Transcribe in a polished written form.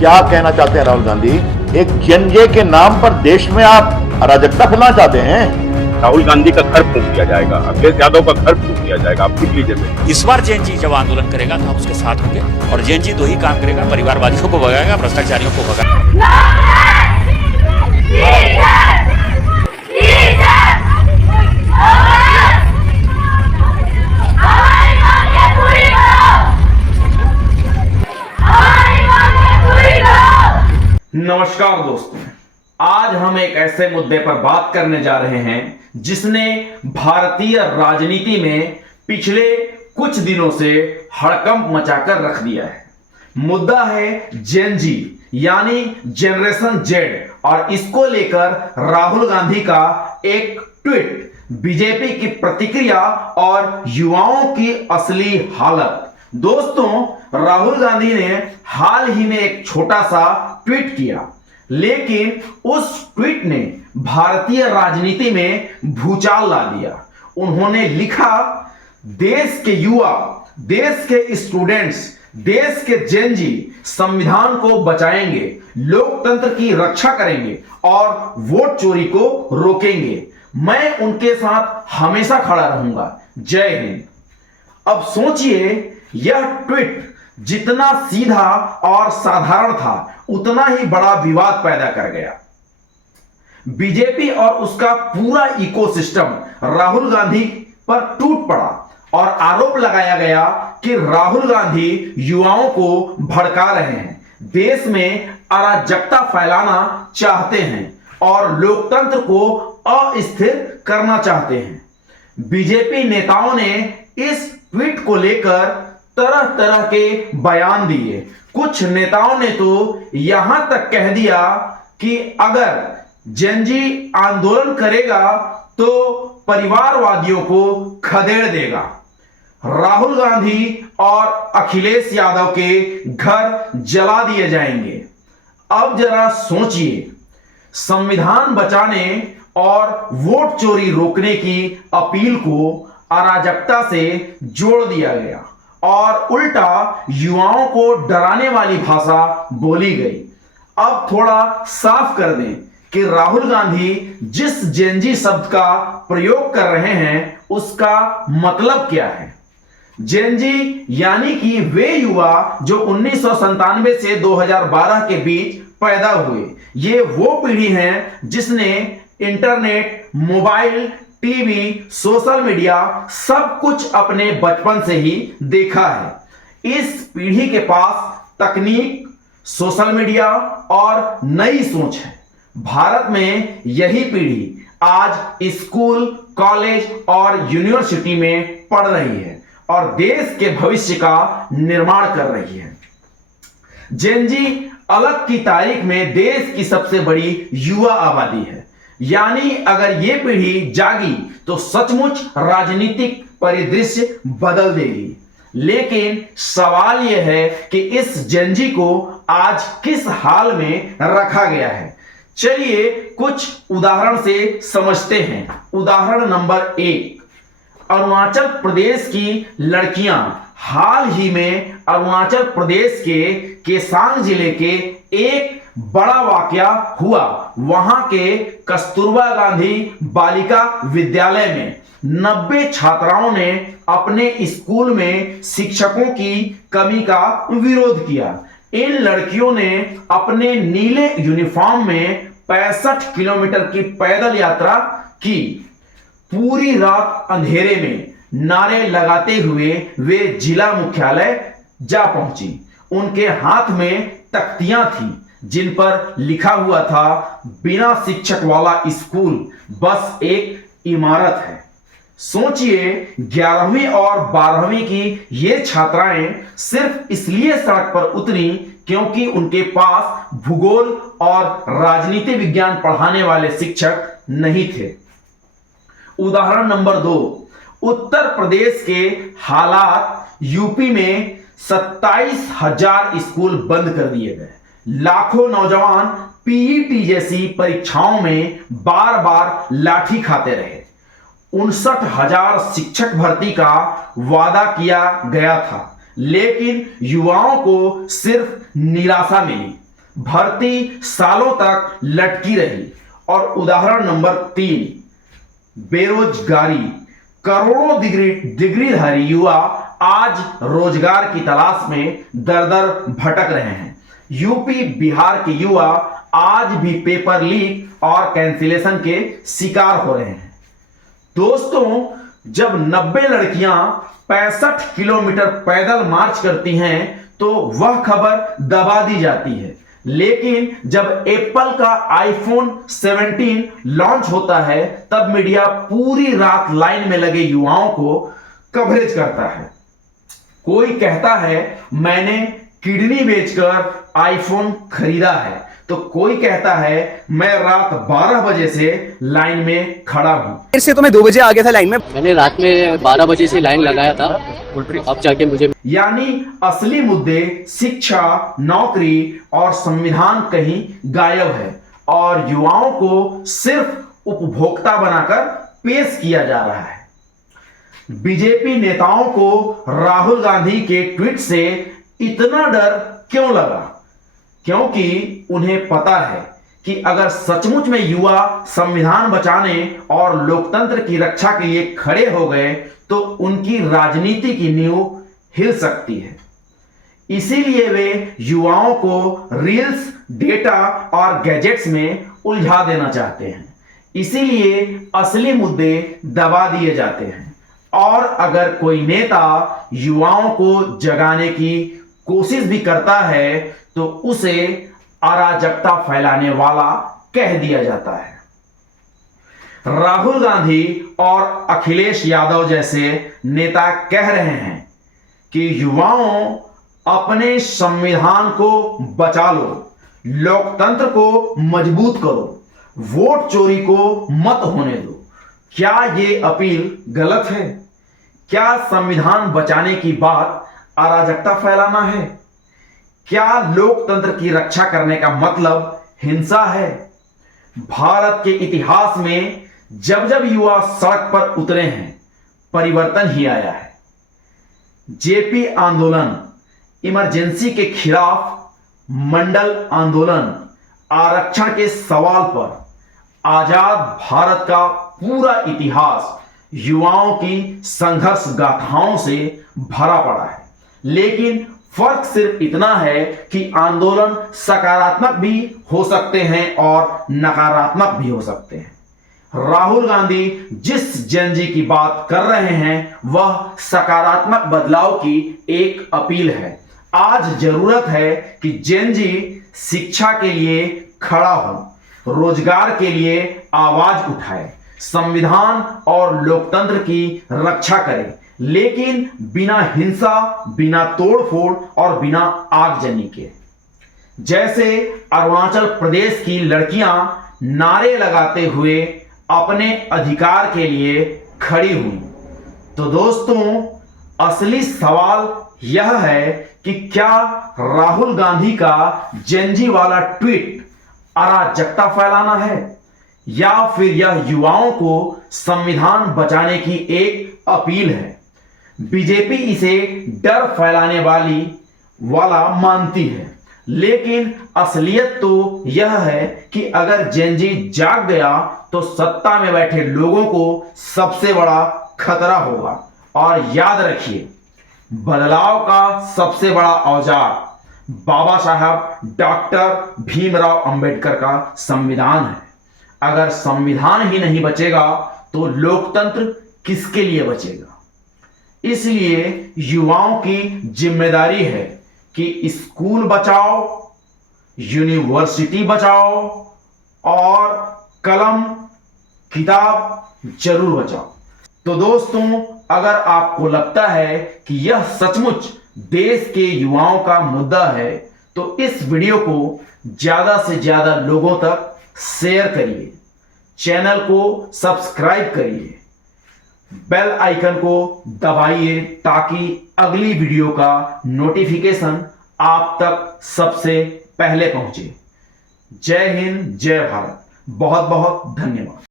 क्या कहना चाहते हैं राहुल गांधी? एक जेएनजे के नाम पर देश में आप अराजकता फैलाना चाहते हैं। राहुल गांधी का घर फूंक दिया जाएगा, अखिलेश यादव का घर फूंक दिया जाएगा। आप लिख लीजिए। इस बार जेएनजी जब आंदोलन करेगा तो हम उसके साथ होंगे और जेएनजी दो ही काम करेगा, परिवारवादियों को भगाएगा, भ्रष्टाचारियों को भगाएगा। नमस्कार दोस्तों, आज हम एक ऐसे मुद्दे पर बात करने जा रहे हैं जिसने भारतीय राजनीति में पिछले कुछ दिनों से हड़कंप मचाकर रख दिया है। मुद्दा है जेएनजी यानी जनरेशन जेड, और इसको लेकर राहुल गांधी का एक ट्वीट, बीजेपी की प्रतिक्रिया और युवाओं की असली हालत। दोस्तों, राहुल गांधी ने हाल ही में एक छोटा सा ट्वीट किया, लेकिन उस ट्वीट ने भारतीय राजनीति में भूचाल ला दिया। उन्होंने लिखा, देश के युवा, देश के स्टूडेंट्स, देश के जेएनजी संविधान को बचाएंगे, लोकतंत्र की रक्षा करेंगे और वोट चोरी को रोकेंगे। मैं उनके साथ हमेशा खड़ा रहूंगा। जय हिंद। अब सोचिए, यह ट्वीट जितना सीधा और साधारण था उतना ही बड़ा विवाद पैदा कर गया। बीजेपी और उसका पूरा इकोसिस्टम राहुल गांधी पर टूट पड़ा और आरोप लगाया गया कि राहुल गांधी युवाओं को भड़का रहे हैं, देश में अराजकता फैलाना चाहते हैं और लोकतंत्र को अस्थिर करना चाहते हैं। बीजेपी नेताओं ने इस ट्वीट को लेकर तरह तरह के बयान दिए। कुछ नेताओं ने तो यहां तक कह दिया कि अगर जेएनजी आंदोलन करेगा तो परिवारवादियों को खदेड़ देगा। राहुल गांधी और अखिलेश यादव के घर जला दिए जाएंगे। अब जरा सोचिए, संविधान बचाने और वोट चोरी रोकने की अपील को अराजकता से जोड़ दिया गया और उल्टा युवाओं को डराने वाली भाषा बोली गई। अब थोड़ा साफ कर दें कि राहुल गांधी जिस जेएनजी शब्द का प्रयोग कर रहे हैं उसका मतलब क्या है। जेएनजी यानी कि वे युवा जो 1997 से 2012 के बीच पैदा हुए। ये वो पीढ़ी है जिसने internet, mobile, TV, social media सब कुछ अपने बचपन से ही देखा है। इस पीढ़ी के पास तकनीक, सोशल मीडिया और नई सोच है। भारत में यही पीढ़ी आज स्कूल, कॉलेज और यूनिवर्सिटी में पढ़ रही है और देश के भविष्य का निर्माण कर रही है। जेएनजी अलग की तारीख में देश की सबसे बड़ी युवा आबादी है, यानी अगर ये पीढ़ी जागी तो सचमुच राजनीतिक परिदृश्य बदल देगी। लेकिन सवाल यह है कि इस जेएनजी को आज किस हाल में रखा गया है। चलिए कुछ उदाहरण से समझते हैं। उदाहरण नंबर 1, अरुणाचल प्रदेश की लड़कियां। हाल ही में अरुणाचल प्रदेश के केसांग जिले के एक बड़ा वाकया हुआ। वहां के कस्तूरबा गांधी बालिका विद्यालय में 90 छात्राओं ने अपने स्कूल में शिक्षकों की कमी का विरोध किया। इन लड़कियों ने अपने नीले यूनिफॉर्म में 65 किलोमीटर की पैदल यात्रा की। पूरी रात अंधेरे में नारे लगाते हुए वे जिला मुख्यालय जा पहुंची। उनके हाथ में तख्तियां थी जिन पर लिखा हुआ था, बिना शिक्षक वाला स्कूल बस एक इमारत है। सोचिए, 11वीं और 12वीं की ये छात्राएं सिर्फ इसलिए सड़क पर उतरी क्योंकि उनके पास भूगोल और राजनीति विज्ञान पढ़ाने वाले शिक्षक नहीं थे। उदाहरण नंबर 2, उत्तर प्रदेश के हालात। यूपी में 27,000 स्कूल बंद कर दिए गए। लाखों नौजवान पीईटी जैसी परीक्षाओं में बार बार लाठी खाते रहे। 59,000 शिक्षक भर्ती का वादा किया गया था, लेकिन युवाओं को सिर्फ निराशा मिली। भर्ती सालों तक लटकी रही। और उदाहरण नंबर 3, बेरोजगारी। करोड़ों डिग्रीधारी युवा आज रोजगार की तलाश में दर दर भटक रहे हैं। यूपी बिहार के युवा आज भी पेपर लीक और कैंसिलेशन के शिकार हो रहे हैं। दोस्तों, जब 90 लड़कियां 65 किलोमीटर पैदल मार्च करती हैं तो वह खबर दबा दी जाती है, लेकिन जब एप्पल का आईफोन 17 लॉन्च होता है तब मीडिया पूरी रात लाइन में लगे युवाओं को कवरेज करता है। कोई कहता है मैंने किडनी बेचकर आईफोन खरीदा है, तो कोई कहता है मैं रात 12 बजे से लाइन में खड़ा हूं। फिर से तो मैं 2 बजे आ गया था लाइन में। मैंने रात में 12 बजे से लाइन लगाया था, अब जाके मुझे। यानी असली मुद्दे शिक्षा, नौकरी और संविधान कहीं गायब है और युवाओं को सिर्फ उपभोक्ता बनाकर पेश किया जा रहा है। बीजेपी नेताओं को राहुल गांधी के ट्वीट से इतना डर क्यों लगा? क्योंकि उन्हें पता है कि अगर सचमुच में युवा संविधान बचाने और लोकतंत्र की रक्षा के लिए खड़े हो गए तो उनकी राजनीति की नींव हिल सकती है। इसीलिए वे युवाओं को रील्स, डेटा और गैजेट्स में उलझा देना चाहते हैं। इसीलिए असली मुद्दे दबा दिए जाते हैं। और अगर कोई नेता युवाओं को जगाने की कोशिश भी करता है तो उसे अराजकता फैलाने वाला कह दिया जाता है। राहुल गांधी और अखिलेश यादव जैसे नेता कह रहे हैं कि युवाओं, अपने संविधान को बचा लो, लोकतंत्र को मजबूत करो, वोट चोरी को मत होने दो। क्या ये अपील गलत है? क्या संविधान बचाने की बात अराजकता फैलाना है? क्या लोकतंत्र की रक्षा करने का मतलब हिंसा है? भारत के इतिहास में जब जब युवा सड़क पर उतरे हैं, परिवर्तन ही आया है। जेपी आंदोलन, इमरजेंसी के खिलाफ मंडल आंदोलन, आरक्षण के सवाल पर आजाद भारत का पूरा इतिहास युवाओं की संघर्ष गाथाओं से भरा पड़ा है। लेकिन फर्क सिर्फ इतना है कि आंदोलन सकारात्मक भी हो सकते हैं और नकारात्मक भी हो सकते हैं। राहुल गांधी जिस जेनजी की बात कर रहे हैं वह सकारात्मक बदलाव की एक अपील है। आज जरूरत है कि जेनजी शिक्षा के लिए खड़ा हो, रोजगार के लिए आवाज उठाए, संविधान और लोकतंत्र की रक्षा करे, लेकिन बिना हिंसा, बिना तोड़फोड़ और बिना आगजनी के। जैसे अरुणाचल प्रदेश की लड़कियां नारे लगाते हुए अपने अधिकार के लिए खड़ी हुई। तो दोस्तों, असली सवाल यह है कि क्या राहुल गांधी का जेनजी वाला ट्वीट अराजकता फैलाना है या फिर यह युवाओं को संविधान बचाने की एक अपील है? बीजेपी इसे डर फैलाने वाला मानती है, लेकिन असलियत तो यह है कि अगर जेनजी जाग गया तो सत्ता में बैठे लोगों को सबसे बड़ा खतरा होगा। और याद रखिए, बदलाव का सबसे बड़ा औजार बाबा साहब डॉक्टर भीमराव अंबेडकर का संविधान है। अगर संविधान ही नहीं बचेगा तो लोकतंत्र किसके लिए बचेगा? इसलिए युवाओं की जिम्मेदारी है कि स्कूल बचाओ, यूनिवर्सिटी बचाओ और कलम, किताब जरूर बचाओ। तो दोस्तों, अगर आपको लगता है कि यह सचमुच देश के युवाओं का मुद्दा है तो इस वीडियो को ज्यादा से ज्यादा लोगों तक शेयर करिए, चैनल को सब्सक्राइब करिए, बेल आइकन को दबाइए ताकि अगली वीडियो का नोटिफिकेशन आप तक सबसे पहले पहुंचे। जय हिंद, जय भारत। बहुत बहुत धन्यवाद।